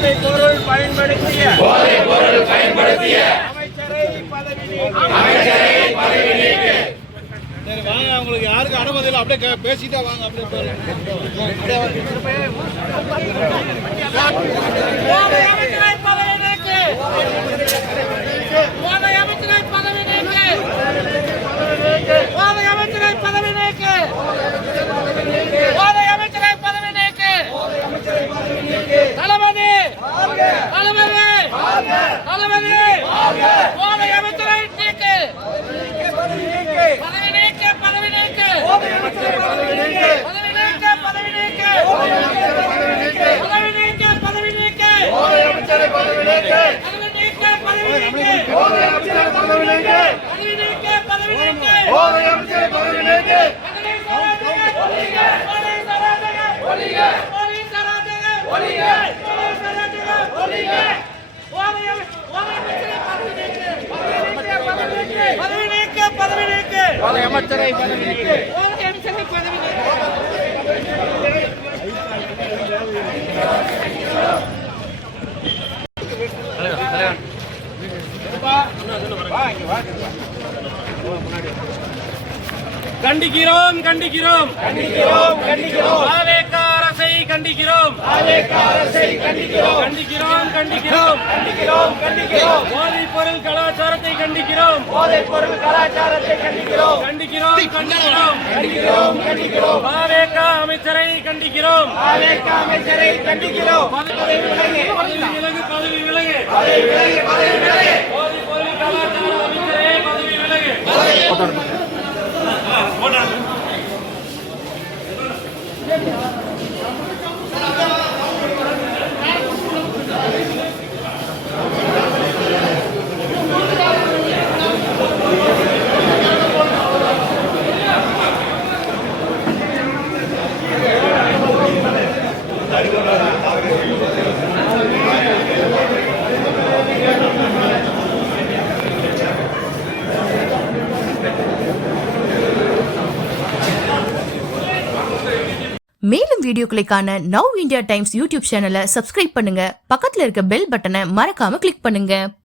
போதைப் பொருள் பயன்படுத்திய அமைச்சரை பதவி நீக்கு. சரி வாங்க, உங்களுக்கு யாருக்கு அனுமதி இல்லை அப்படியே பேசிட்டே வாங்க. அப்படியே அமைச்சரை பதவி நீக்கு. கண்டிக்கிறோம் கண்டிக்கிறோம் கண்டிக்கிறோம் கண்டிக்கிறோம் பாவேக அரசை கண்டிக்கிறோம் கண்டிக்கிறோம் கண்டிக்கிறோம் கண்டிக்கிறோம் கண்டிக்கிறோம் கண்டிக்கிறோம் போதைப் பொருள் கலாச்சாரத்தை கண்டிக்கிறோம் போதைப் பொருள் கலாச்சாரத்தை கண்டிக்கிறோம் கண்டிக்கிறோம் கண்டிக்கிறோம் கண்டிக்கிறோம் கண்டிக்கிறோம் பாவேக அமைச்சரை கண்டிக்கிறோம் அமைச்சரை கண்டிக்கிறோம் பதவி விலகு பதவி விலகு பதவி விலகு பதவி விலகு போதைப் பொருள் கலாச்சார அமைச்சரே பதவி விலகு. மேலும் வீடியோக்களை காண நவ் இந்தியா டைம்ஸ் யூடியூப் சேனலை சப்ஸ்கிரைப் பண்ணுங்க. பக்கத்துல இருக்க பெல் பட்டனை மறக்காம கிளிக் பண்ணுங்க.